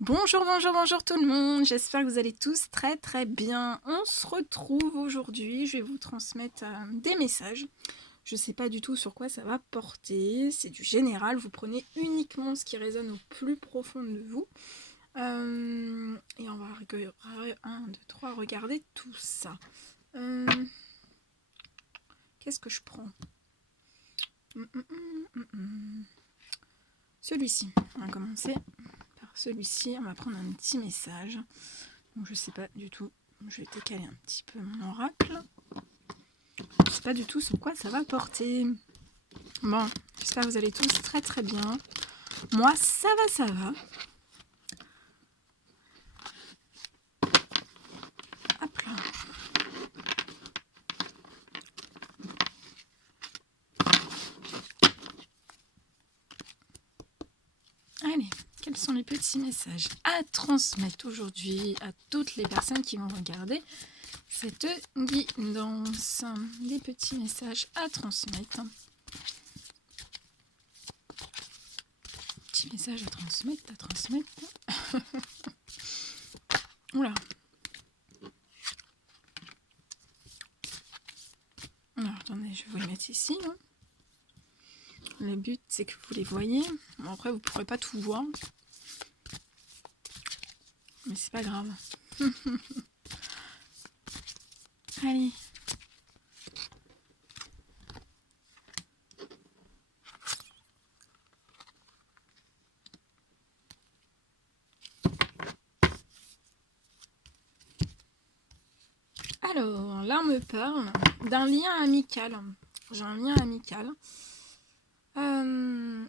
Bonjour, bonjour, bonjour tout le monde. J'espère que vous allez tous très très bien. On se retrouve aujourd'hui. Je vais vous transmettre des messages. Je ne sais pas du tout sur quoi ça va porter. C'est du général. Vous prenez uniquement ce qui résonne au plus profond de vous. Et on va 1, 2, 3, regarder tout ça. Qu'est-ce que je prends? Celui-ci. On va commencer par celui-ci. On va prendre un petit message. Donc je sais pas du tout. Je vais décaler un petit peu mon oracle. Je sais pas du tout sur quoi ça va porter. Bon, j'espère que vous allez tous très très bien. Moi, ça va, ça va. Hop là. Allez, quels sont les petits messages à transmettre aujourd'hui à toutes les personnes qui vont regarder cette guidance? Des petits messages à transmettre. Petits messages à transmettre. Oula. Alors, attendez, je vais vous les mettre ici. Hein. Le but, c'est que vous les voyez. Bon, après, vous ne pourrez pas tout voir. Mais c'est pas grave. Allez. Alors, là, on me parle d'un lien amical. J'ai un lien amical.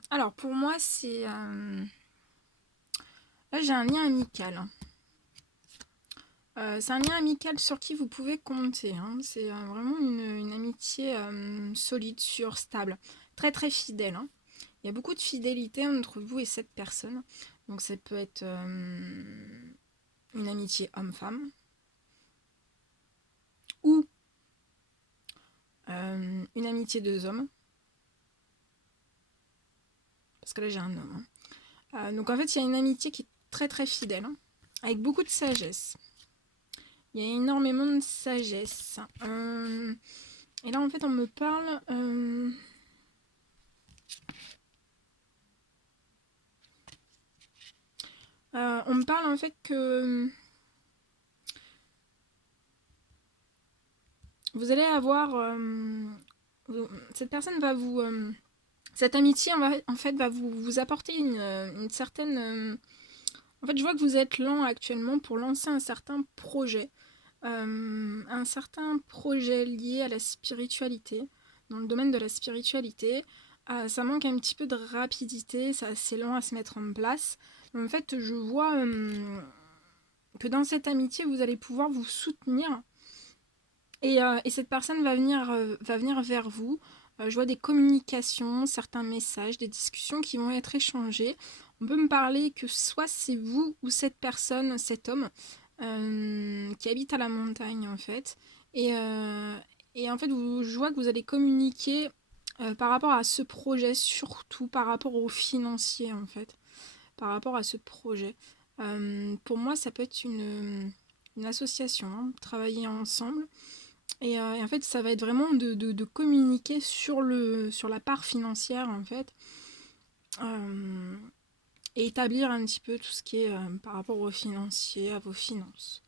Alors, pour moi, c'est... là, j'ai un lien amical. C'est un lien amical sur qui vous pouvez compter. Hein. C'est vraiment une amitié solide, sûre, stable. Très, très fidèle. Hein. Il y a beaucoup de fidélité entre vous et cette personne. Donc, ça peut être une amitié homme-femme. Ou une amitié deux hommes. Parce que là, j'ai un homme. Hein. Donc, en fait, il y a une amitié qui est très, très fidèle. Hein, avec beaucoup de sagesse. Il y a énormément de sagesse. Et là, en fait, on me parle... on me parle, en fait, que... vous allez avoir... cette personne va vous... cette amitié, en fait, va vous apporter une certaine... en fait, je vois que vous êtes lent actuellement pour lancer un certain projet. Un certain projet lié à la spiritualité, dans le domaine de la spiritualité. Ça manque un petit peu de rapidité, c'est assez lent à se mettre en place. En fait, je vois que dans cette amitié, vous allez pouvoir vous soutenir. Et cette personne va venir vers vous. Je vois des communications, certains messages, des discussions qui vont être échangées. On peut me parler que soit c'est vous ou cette personne, cet homme, qui habite à la montagne en fait. Et en fait, je vois que vous allez communiquer par rapport à ce projet, surtout par rapport au financier en fait. Par rapport à ce projet. Pour moi, ça peut être une association, hein, travailler ensemble. Et en fait, ça va être vraiment de communiquer sur la part financière, en fait. Et établir un petit peu tout ce qui est par rapport aux financiers, à vos finances.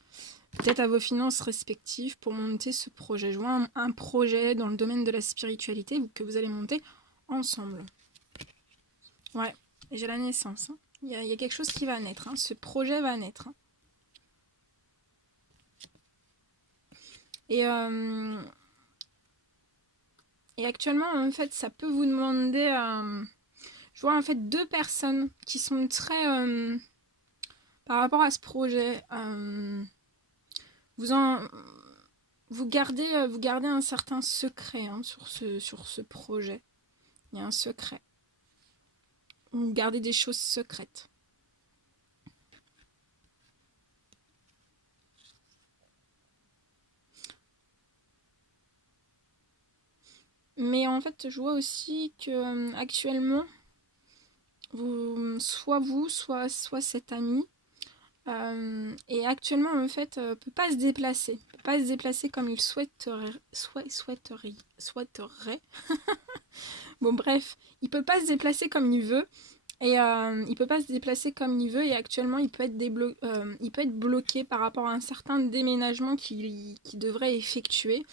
Peut-être à vos finances respectives pour monter ce projet. Je vois un projet dans le domaine de la spiritualité que vous allez monter ensemble. Ouais, et j'ai la naissance. Hein. Il y a quelque chose qui va naître. Hein. Ce projet va naître. Hein. Et, et actuellement, en fait, ça peut vous demander... je vois en fait deux personnes qui sont très... par rapport à ce projet, vous, en, vous gardez un certain secret hein, sur ce projet. Il y a un secret. Vous gardez des choses secrètes. Mais en fait, je vois aussi que actuellement, soit vous, soit cet ami, Et actuellement, en fait, peut pas se déplacer. Peut pas se déplacer comme il souhaiterait. Bon, bref, il peut pas se déplacer comme il veut. Et il peut pas se déplacer comme il veut. Et actuellement, il peut être bloqué par rapport à un certain déménagement qu'il devrait effectuer.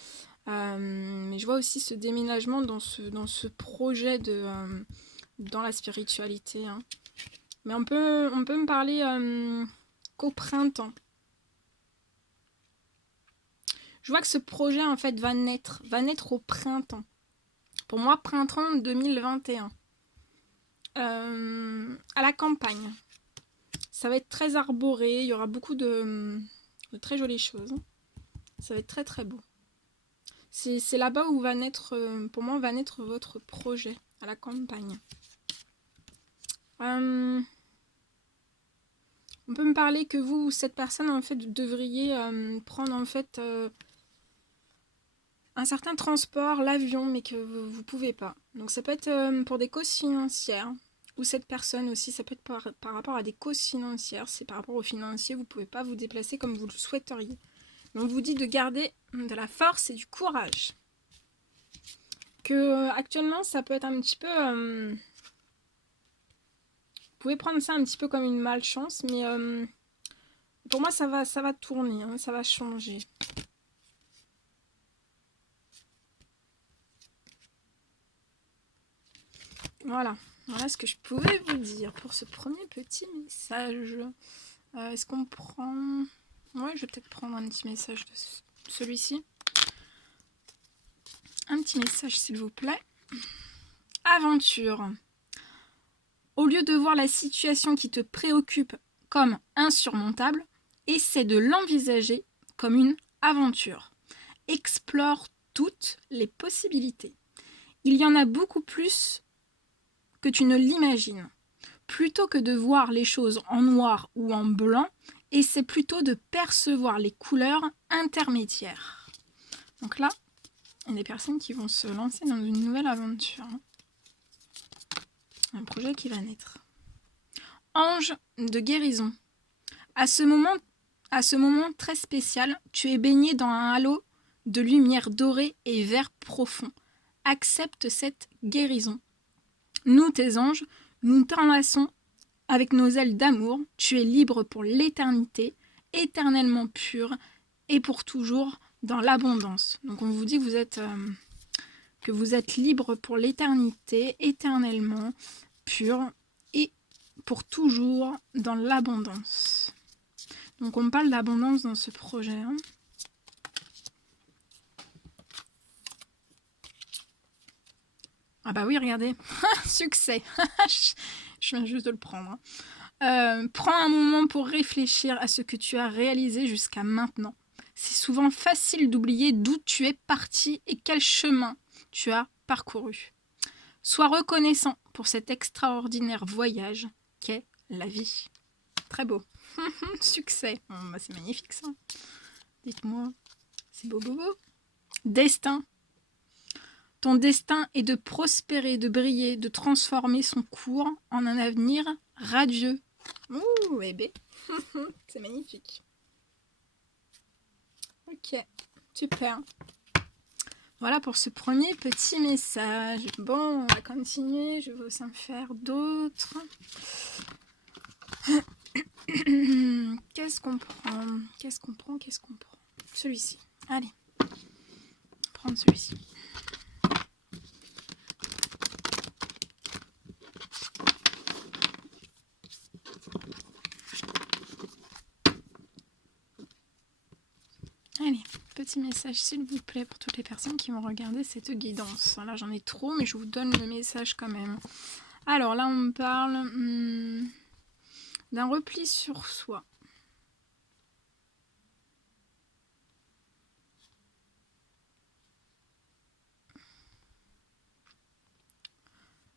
Mais je vois aussi ce déménagement dans ce projet dans la spiritualité. Hein. Mais on peut me parler qu'au printemps. Je vois que ce projet en fait va naître au printemps. Pour moi, printemps 2021. À la campagne. Ça va être très arboré, il y aura beaucoup de très jolies choses. Ça va être très très beau. C'est là-bas où va naître, pour moi, va naître votre projet, à la campagne. On peut me parler que vous, cette personne, en fait, devriez prendre en fait un certain transport, l'avion, mais que vous pouvez pas. Donc ça peut être pour des causes financières, ou cette personne aussi, ça peut être par rapport à des causes financières. C'est par rapport aux financiers, vous pouvez pas vous déplacer comme vous le souhaiteriez. Donc on vous dit de garder de la force et du courage. Que actuellement, ça peut être un petit peu... vous pouvez prendre ça un petit peu comme une malchance, mais pour moi, ça va tourner, hein, ça va changer. Voilà ce que je pouvais vous dire pour ce premier petit message. Est-ce qu'on prend... Ouais, je vais peut-être prendre un petit message de celui-ci. Un petit message, s'il vous plaît. Aventure. Au lieu de voir la situation qui te préoccupe comme insurmontable, essaie de l'envisager comme une aventure. Explore toutes les possibilités. Il y en a beaucoup plus que tu ne l'imagines. Plutôt que de voir les choses en noir ou en blanc, essaie plutôt de percevoir les couleurs intermédiaires. Donc là, il y a des personnes qui vont se lancer dans une nouvelle aventure. Un projet qui va naître. Ange de guérison. À ce moment très spécial, tu es baigné dans un halo de lumière dorée et vert profond. Accepte cette guérison. Nous, tes anges, nous t'enlaçons avec nos ailes d'amour. Tu es libre pour l'éternité, éternellement pur et pour toujours dans l'abondance. Donc on vous dit que vous êtes libre pour l'éternité, éternellement pur et pour toujours dans l'abondance. Donc on parle d'abondance dans ce projet. Hein. Ah bah oui, regardez. Succès. Je viens juste de le prendre. Prends un moment pour réfléchir à ce que tu as réalisé jusqu'à maintenant. C'est souvent facile d'oublier d'où tu es parti et quel chemin tu as parcouru. Sois reconnaissant pour cet extraordinaire voyage qu'est la vie. Très beau. Succès. Bon, bah c'est magnifique ça. Dites-moi. C'est beau. Destin. Ton destin est de prospérer, de briller, de transformer son cours en un avenir radieux. Ouh, eh ben, c'est magnifique. Ok, super. Voilà pour ce premier petit message. Bon, on va continuer. Je vais aussi en faire d'autres. Qu'est-ce qu'on prend Celui-ci. Allez, prendre celui-ci. Allez, petit message s'il vous plaît pour toutes les personnes qui vont regarder cette guidance. Là j'en ai trop mais je vous donne le message quand même. Alors là on me parle d'un repli sur soi.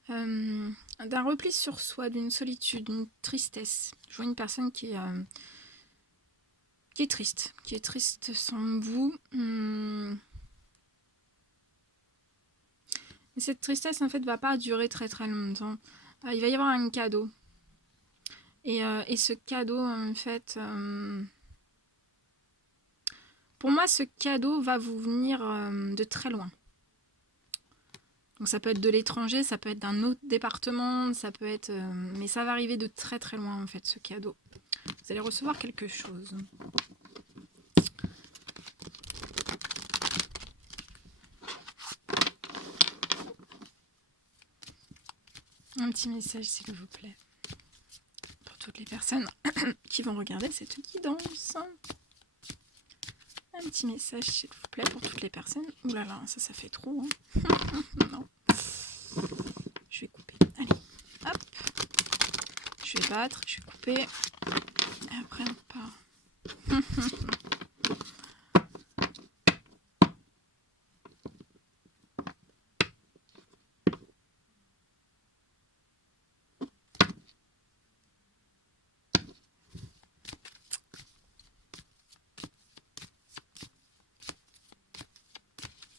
D'un repli sur soi, d'une solitude, d'une tristesse. Je vois une personne qui est triste sans vous. Et cette tristesse en fait va pas durer très très longtemps. Il va y avoir un cadeau. Et ce cadeau, en fait, pour moi, ce cadeau va vous venir de très loin. Donc ça peut être de l'étranger, ça peut être d'un autre département, ça peut être... mais ça va arriver de très très loin, en fait, ce cadeau. Vous allez recevoir quelque chose. Un petit message, s'il vous plaît. Pour toutes les personnes qui vont regarder cette guidance. Un petit message, s'il vous plaît, pour toutes les personnes. Ouh là là, ça fait trop. Hein. Non. Je vais couper. Allez, hop. Je vais battre, je vais couper. Et après, on part.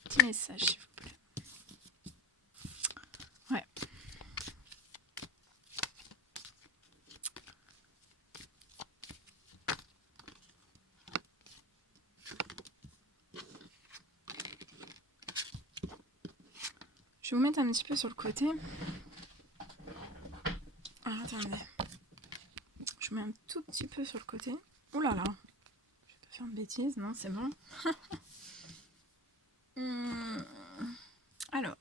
Petit message, s'il vous plaît. Ouais. Je vais vous mettre un petit peu sur le côté. Alors, attendez. Je vous mets un tout petit peu sur le côté. Ouh là là. Je vais pas faire de bêtises, non, c'est bon. Alors.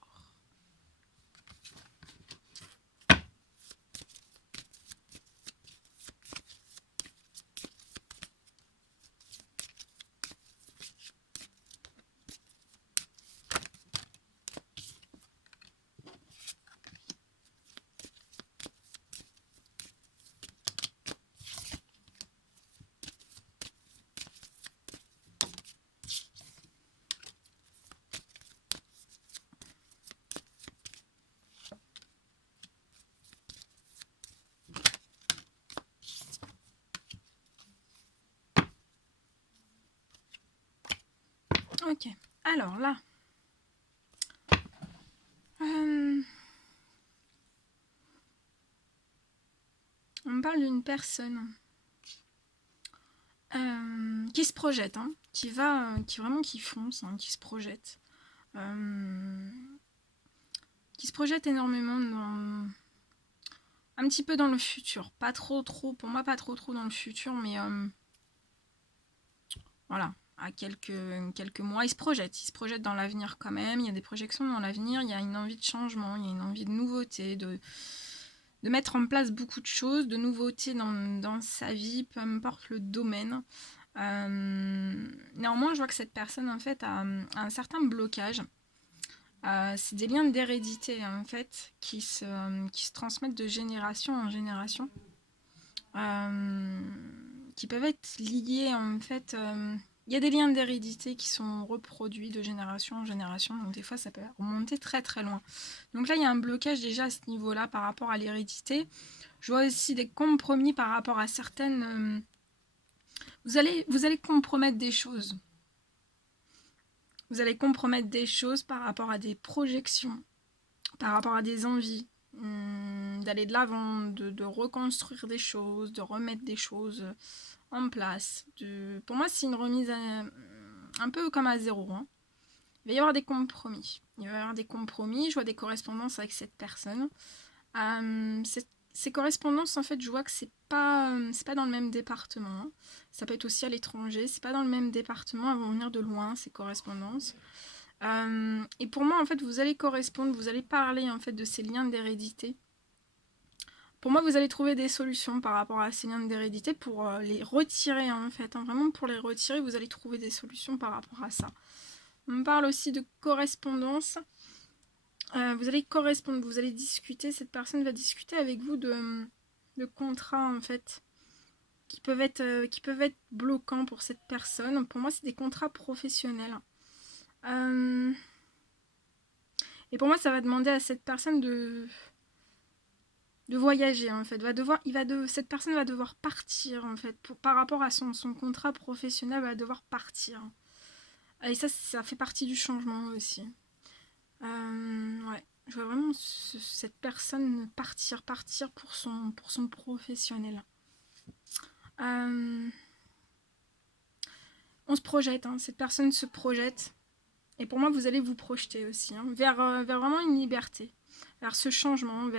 Ok. Alors là. On me parle d'une personne qui se projette, hein, qui vraiment qui fonce, hein, qui se projette. Qui se projette énormément un petit peu dans le futur. Pas trop, pour moi, pas trop dans le futur, mais voilà, à quelques mois. Il se projette dans l'avenir quand même. Il y a des projections dans l'avenir, il y a une envie de changement, il y a une envie de nouveauté, de mettre en place beaucoup de choses, de nouveautés dans sa vie, peu importe le domaine. Néanmoins, je vois que cette personne, en fait, a un certain blocage. C'est des liens d'hérédité, en fait, qui se transmettent de génération en génération, qui peuvent être liés, en fait... il y a des liens d'hérédité qui sont reproduits de génération en génération, donc des fois ça peut remonter très très loin. Donc là il y a un blocage déjà à ce niveau-là par rapport à l'hérédité. Je vois aussi des compromis par rapport à certaines... Vous allez compromettre des choses. Vous allez compromettre des choses par rapport à des projections, par rapport à des envies, d'aller de l'avant, de reconstruire des choses, de remettre des choses en place. Pour moi, c'est une remise un peu comme à zéro. Hein. Il va y avoir des compromis. Je vois des correspondances avec cette personne. Ces correspondances, en fait, je vois que c'est pas dans le même département. Hein. Ça peut être aussi à l'étranger. C'est pas dans le même département. Elles vont venir de loin, ces correspondances. Et pour moi, en fait, vous allez correspondre, vous allez parler, en fait, de ces liens d'hérédité. Pour moi, vous allez trouver des solutions par rapport à ces liens d'hérédité pour les retirer, en fait. Hein. Vraiment, pour les retirer, vous allez trouver des solutions par rapport à ça. On me parle aussi de correspondance. Vous allez correspondre, vous allez discuter. Cette personne va discuter avec vous de contrats, en fait, qui peuvent être bloquants pour cette personne. Pour moi, c'est des contrats professionnels. Et pour moi, ça va demander à cette personne de voyager, en fait. Cette personne va devoir partir, en fait. Par rapport à son contrat professionnel, elle va devoir partir. Et ça fait partie du changement aussi. Ouais. Je vois vraiment cette personne partir pour son professionnel. Euh, on se projette, hein, cette personne se projette. Et pour moi, vous allez vous projeter aussi, hein, vers vraiment une liberté, vers ce changement,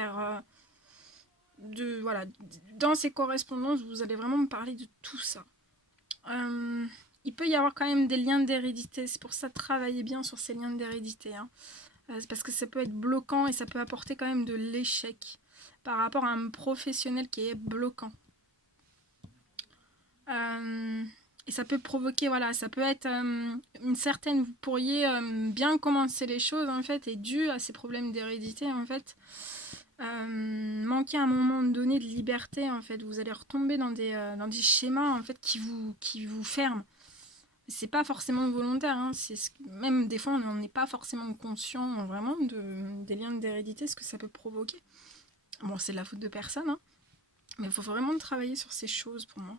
voilà, dans ces correspondances, vous allez vraiment me parler de tout ça. Il peut y avoir quand même des liens d'hérédité, c'est pour ça travaillez bien sur ces liens d'hérédité, hein. Parce que ça peut être bloquant et ça peut apporter quand même de l'échec par rapport à un professionnel qui est bloquant. Et ça peut provoquer, voilà, ça peut être une certaine, vous pourriez bien commencer les choses en fait, et dû à ces problèmes d'hérédité en fait, manquer à un moment donné de liberté en fait, vous allez retomber dans des schémas en fait qui vous ferment. C'est pas forcément volontaire, hein, même des fois on n'est pas forcément conscient vraiment des liens d'hérédité, ce que ça peut provoquer. Bon, c'est de la faute de personne, hein, mais il faut vraiment travailler sur ces choses pour moi.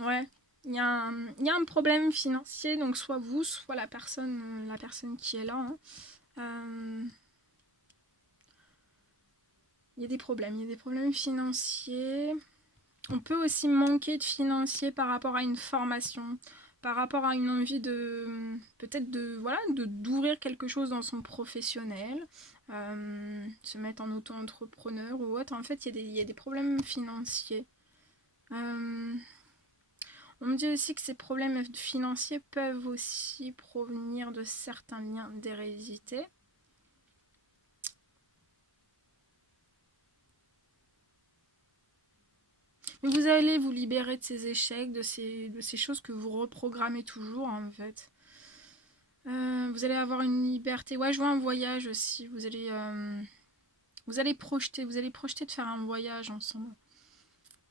Ouais, il y a un problème financier, donc soit vous, soit la personne qui est là, hein. Il y a des problèmes financiers. On peut aussi manquer de financier par rapport à une formation, par rapport à une envie de peut-être d'ouvrir quelque chose dans son professionnel, se mettre en auto-entrepreneur ou autre. En fait, il y a des problèmes financiers. On me dit aussi que ces problèmes financiers peuvent aussi provenir de certains liens d'hérédité. Mais vous allez vous libérer de ces échecs, de ces choses que vous reprogrammez toujours en fait. Vous allez avoir une liberté. Ouais, je vois un voyage aussi. Vous allez projeter de faire un voyage ensemble.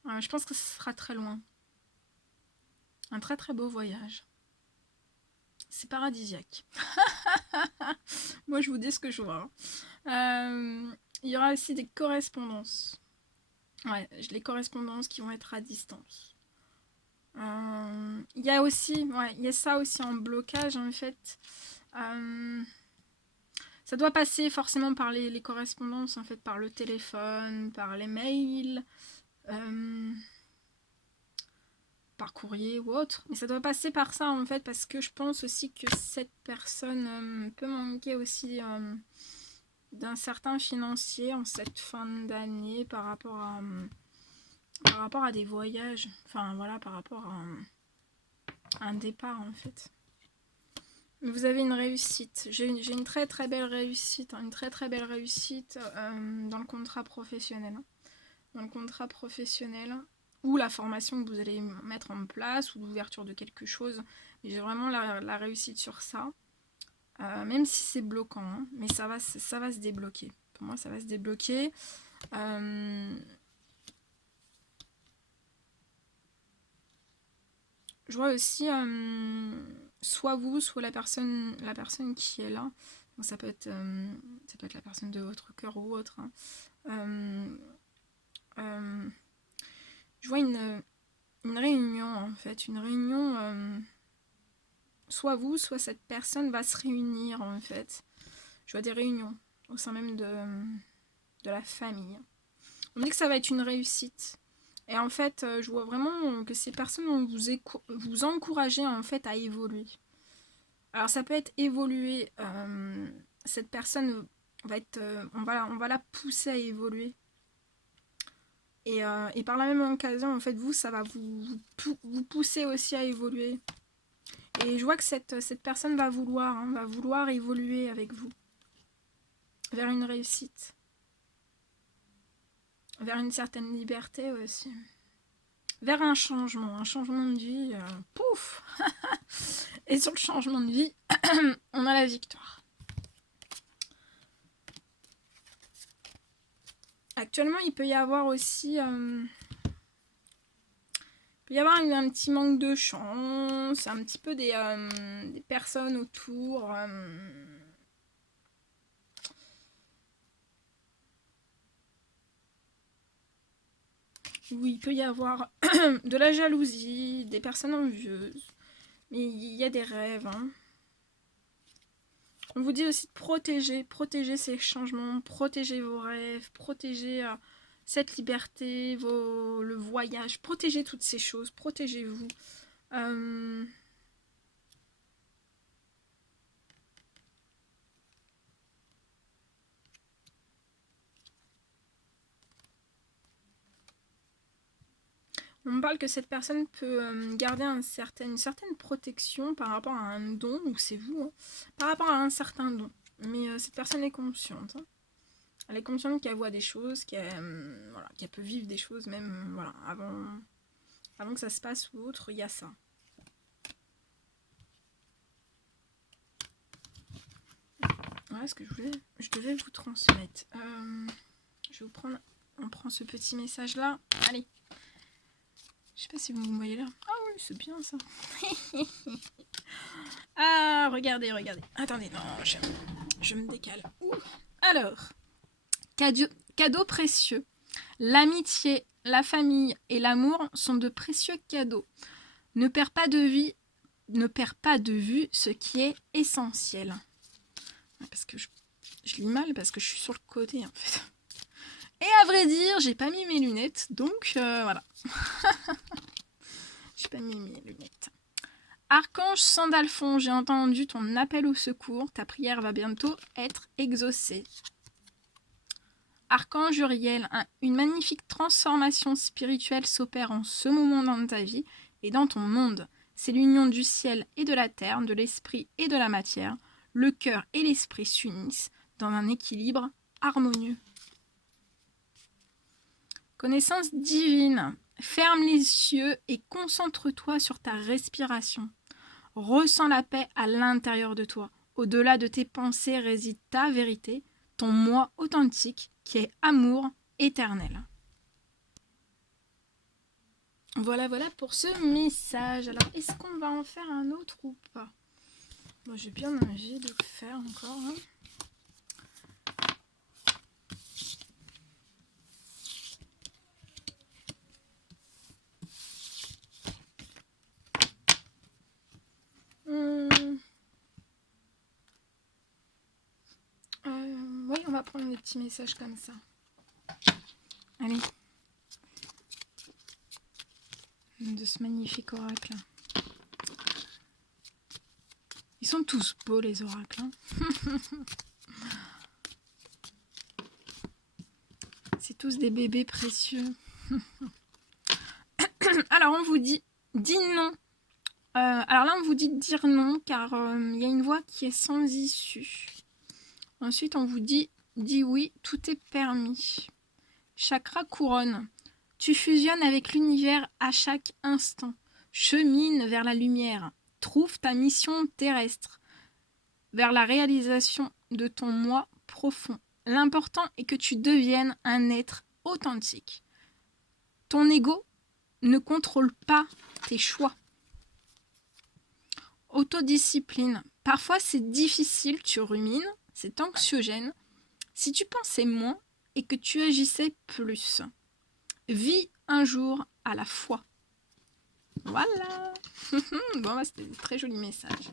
Je pense que ce sera très loin. Un très très beau voyage. C'est paradisiaque. Moi, je vous dis ce que je vois. Il y aura aussi des correspondances. Ouais, les correspondances qui vont être à distance. Il y a aussi, il y a ça aussi en blocage en fait. Ça doit passer forcément par les correspondances en fait, par le téléphone, par les mails, par courrier ou autre. Mais ça doit passer par ça en fait, parce que je pense aussi que cette personne peut manquer aussi d'un certain financier en cette fin d'année par rapport à des voyages. Enfin voilà, par rapport à un départ en fait. Mais vous avez une réussite. J'ai une très très belle réussite, hein, une très très belle réussite dans le contrat professionnel. Hein. Dans le contrat professionnel, ou la formation que vous allez mettre en place, ou l'ouverture de quelque chose. J'ai vraiment la réussite sur ça. Même si c'est bloquant, hein, mais ça va se débloquer. Pour moi, ça va se débloquer. Je vois aussi soit vous, soit la personne qui est là. Donc ça peut être la personne de votre cœur ou autre. Hein. Je vois une réunion en fait, une réunion. Soit vous, soit cette personne va se réunir en fait. Je vois des réunions au sein même de la famille. On dit que ça va être une réussite. Et en fait, je vois vraiment que ces personnes vont vous encourager en fait à évoluer. Alors ça peut être évoluer. Cette personne va être, on va la pousser à évoluer. Et par la même occasion, en fait, ça va vous pousser aussi à évoluer. Et je vois que cette personne va vouloir évoluer avec vous vers une réussite, vers une certaine liberté aussi, vers un changement de vie. Pouf. Et sur le changement de vie, on a la victoire. Actuellement, il peut y avoir aussi un petit manque de chance, un petit peu des personnes autour. Oui, il peut y avoir de la jalousie, des personnes envieuses. Mais il y a des rêves. Hein. On vous dit aussi de protéger ces changements, protéger vos rêves, protéger cette liberté, le voyage. Protégez toutes ces choses, protégez-vous. On me parle que cette personne peut garder une certaine protection par rapport à un don, donc c'est vous, hein, par rapport à un certain don. Mais cette personne est consciente. Hein. Elle est consciente qu'elle voit des choses, qu'elle peut vivre des choses même voilà, avant que ça se passe ou autre, il y a ça. Voilà ce que je devais vous transmettre. Je vais vous prendre, on prend ce petit message là. Allez. Je sais pas si vous me voyez là. Ah oui, c'est bien ça. Ah, regardez. Attendez, non, je me décale. Ouh. Alors, cadeaux précieux. L'amitié, la famille et l'amour sont de précieux cadeaux. Ne perds pas de vue ce qui est essentiel. Parce que je lis mal parce que je suis sur le côté en fait. Et à vrai dire, j'ai pas mis mes lunettes, donc voilà. J'ai pas mis mes lunettes. Archange Sandalphon, j'ai entendu ton appel au secours. Ta prière va bientôt être exaucée. Archange Uriel, une magnifique transformation spirituelle s'opère en ce moment dans ta vie et dans ton monde. C'est l'union du ciel et de la terre, de l'esprit et de la matière. Le cœur et l'esprit s'unissent dans un équilibre harmonieux. Connaissance divine. Ferme les yeux et concentre-toi sur ta respiration. Ressens la paix à l'intérieur de toi. Au-delà de tes pensées réside ta vérité, ton moi authentique qui est amour éternel. Voilà pour ce message. Alors, est-ce qu'on va en faire un autre ou pas? Moi, j'ai bien envie de le faire encore. Hein. Oui, on va prendre des petits messages comme ça. Allez. De ce magnifique oracle. Ils sont tous beaux les oracles. Hein. C'est tous des bébés précieux. Alors on vous dit non. Alors là on vous dit de dire non car il y a une voie qui est sans issue. Ensuite on vous dit oui, tout est permis. Chakra couronne. Tu fusionnes avec l'univers à chaque instant. Chemine vers la lumière. Trouve ta mission terrestre. Vers la réalisation de ton moi profond. L'important est que tu deviennes un être authentique. Ton ego ne contrôle pas tes choix. Autodiscipline. Parfois c'est difficile, tu rumines, c'est anxiogène. Si tu pensais moins et que tu agissais plus. Vis un jour à la fois. Voilà. Bon, c'était un très joli message.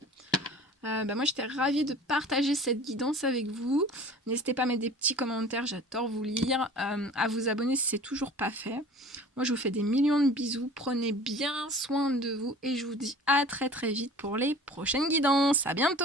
Moi, j'étais ravie de partager cette guidance avec vous. N'hésitez pas à mettre des petits commentaires, j'adore vous lire. À vous abonner si c'est toujours pas fait. Moi, je vous fais des millions de bisous. Prenez bien soin de vous et je vous dis à très très vite pour les prochaines guidances. À bientôt!